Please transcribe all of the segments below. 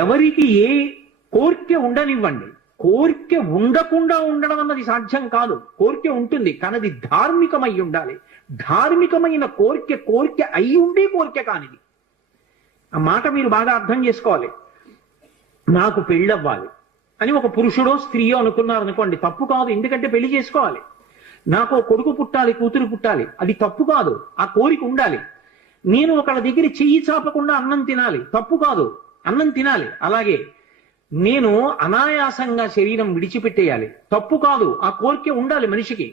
ఎవరికి ఏ కోరిక ఉండనివ్వండి, కోరిక ఉండకుండా ఉండడం అన్నది సాధ్యం కాదు. కోరిక ఉంటుంది, కానీ అది ధార్మికమై ఉండాలి. ధార్మికమైన కోరిక అయి ఉండి కోరిక కానిది. ఆ మాట మీరు బాగా అర్థం చేసుకోవాలి. నాకు పెళ్ళవ్వాలి అని ఒక పురుషుడో స్త్రీయో అనుకున్నారు అనుకోండి, తప్పు కాదు, ఎందుకంటే పెళ్లి చేసుకోవాలి. నాకు కొడుకు పుట్టాలి, కూతురు పుట్టాలి, అది తప్పు కాదు, ఆ కోరిక ఉండాలి. నేను ఒకళ్ళ దగ్గర చెయ్యి చాపకుండా అన్నం తినాలి, తప్పు కాదు, అన్నం తినాలి. అలాగే నేను అనాయాసంగా శరీరం విడిచిపెట్టేయాలి, తప్పు కాదు, ఆ కోరిక ఉండాలి మనిషికి.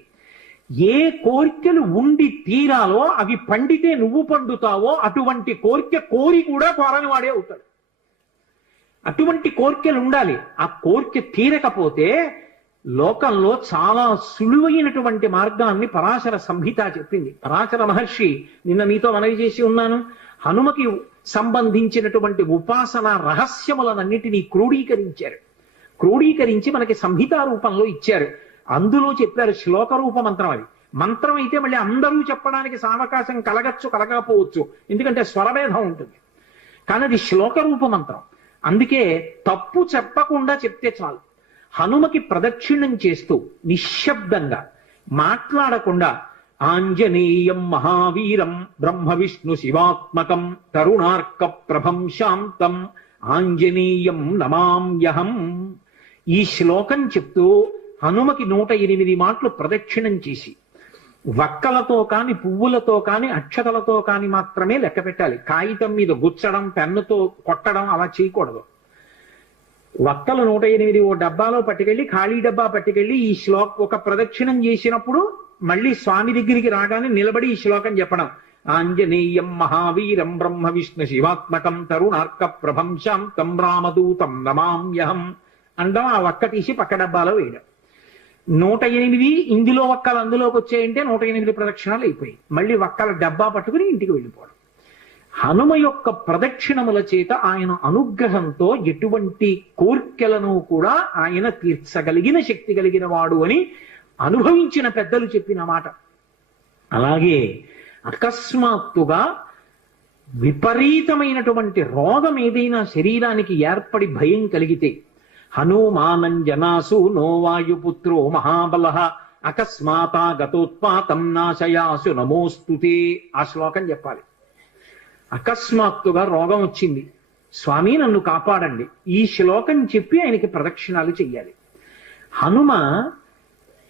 ఏ కోరికలు ఉండి తీరాలో అవి పండితే నువ్వు పండుతావో అటువంటి కోరిక కోరి కూడా కోరని వాడే అవుతాడు. అటువంటి కోరికలు ఉండాలి. ఆ కోరిక తీరకపోతే లోకంలో చాలా సులువైనటువంటి మార్గాన్ని పరాశర సంహిత చెప్పింది. పరాశర మహర్షి నిన్న మీతో మనవి చేసి ఉన్నాను, హనుమకి సంబంధించినటువంటి ఉపాసన రహస్యములనన్నిటినీ క్రోడీకరించి మనకి సంహితా రూపంలో ఇచ్చారు. అందులో చెప్పారు శ్లోక రూప మంత్రం. అది మంత్రం అయితే మళ్ళీ అందరూ చెప్పడానికి సావకాశం కలగచ్చు, కలగకపోవచ్చు, ఎందుకంటే స్వరభేదం ఉంటుంది. కానీ అది శ్లోక రూప మంత్రం. అందుకే తప్పు చెప్పకుండా చెప్తే చాలు. హనుమకి ప్రదక్షిణం చేస్తూ నిశ్శబ్దంగా మాట్లాడకుండా ఆంజనేయం మహావీరం బ్రహ్మ విష్ణు శివాత్మకం తరుణార్క ప్రభం శాంతం ఆంజనేయం నమామ్యహం, ఈ శ్లోకం చెప్తూ హనుమకి 108 మాటలు ప్రదక్షిణం చేసి వక్కలతో కాని, పువ్వులతో కాని, అక్షతలతో కాని మాత్రమే లెక్క పెట్టాలి. కాగితం మీద గుచ్చడం, పెన్నుతో కొట్టడం అలా చేయకూడదు. వక్కలు 108 ఓ డబ్బాలో పట్టుకెళ్ళి, ఖాళీ డబ్బా పట్టుకెళ్ళి ఈ ఒక ప్రదక్షిణం చేసినప్పుడు మళ్ళీ స్వామి దగ్గరికి రాగానే నిలబడి ఈ శ్లోకం చెప్పడం. ఆంజనేయం మహావీరం బ్రహ్మ విష్ణు శివాత్మకం తరుణార్క ప్రభం శాంతం రామదూతం నమామ్యహం అండం. ఆ వక్క తీసి పక్క డబ్బాలో వేయడం. 108 ఇందులో వక్కలు అందులోకి వచ్చాయంటే 108 ప్రదక్షిణాలు అయిపోయి మళ్ళీ వక్కల డబ్బా పట్టుకుని ఇంటికి వెళ్ళిపోవడం. హనుమ యొక్క ప్రదక్షిణముల చేత ఆయన అనుగ్రహంతో ఎటువంటి కోర్కెలను కూడా ఆయన తీర్చగలిగిన శక్తి కలిగిన వాడు అని అనుభవించిన పెద్దలు చెప్పిన మాట. అలాగే అకస్మాత్తుగా విపరీతమైనటువంటి రోగం ఏదైనా శరీరానికి ఏర్పడి భయం కలిగితే, హనుమానంజనాసు నో వాయుపుత్రో మహాబల అకస్మాతా గతోత్పాతం నాశయాసు నమోస్తుతే, ఆ శ్లోకం చెప్పాలి. అకస్మాత్తుగా రోగం వచ్చింది, స్వామి నన్ను కాపాడండి, ఈ శ్లోకం చెప్పి ఆయనకి ప్రదక్షిణాలు చెయ్యాలి. హనుమ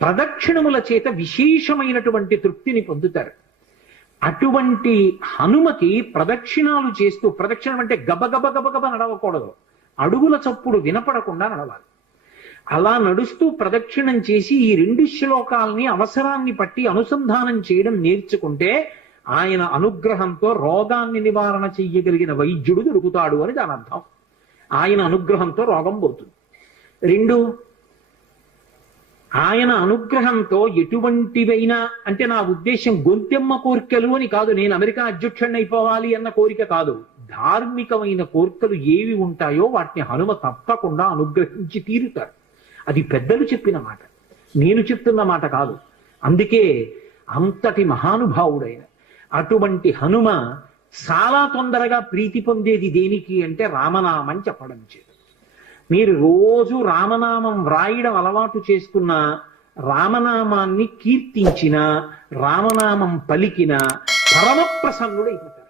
ప్రదక్షిణముల చేత విశేషమైనటువంటి తృప్తిని పొందుతారు. అటువంటి హనుమకి ప్రదక్షిణాలు చేస్తూ, ప్రదక్షిణం అంటే గబగబ నడవకూడదు, అడుగుల చప్పుడు వినపడకుండా నడవాలి. అలా నడుస్తూ ప్రదక్షిణం చేసి ఈ 2 శ్లోకాలని అవసరాన్ని పట్టి అనుసంధానం చేయడం నేర్చుకుంటే ఆయన అనుగ్రహంతో రోగాన్ని నివారణ చెయ్యగలిగిన వైద్యుడు దొరుకుతాడు అని దాని అర్థం. ఆయన అనుగ్రహంతో రోగం పోతుంది. 2, ఆయన అనుగ్రహంతో ఎటువంటివైనా, అంటే నా ఉద్దేశం గొంతెమ్మ కోరికలు అని కాదు, నేను అమెరికా అధ్యక్షుడిని అయిపోవాలి అన్న కోరిక కాదు. ధార్మికమైన కోరికలు ఏవి ఉంటాయో వాటిని హనుమ తప్పకుండా అనుగ్రహించి తీరుతారు. అది పెద్దలు చెప్పిన మాట, నేను చెప్తున్న మాట కాదు. అందుకే అంతటి మహానుభావుడైన అటువంటి హనుమ చాలా తొందరగా ప్రీతి పొందేది దేనికి అంటే రామనామం చెప్పడం చేత. మీరు రోజు రామనామం వ్రాయడం అలవాటు చేసుకున్న, రామనామాన్ని కీర్తించిన, రామనామం పలికిన పరమ ప్రసన్నుడైపోతారు.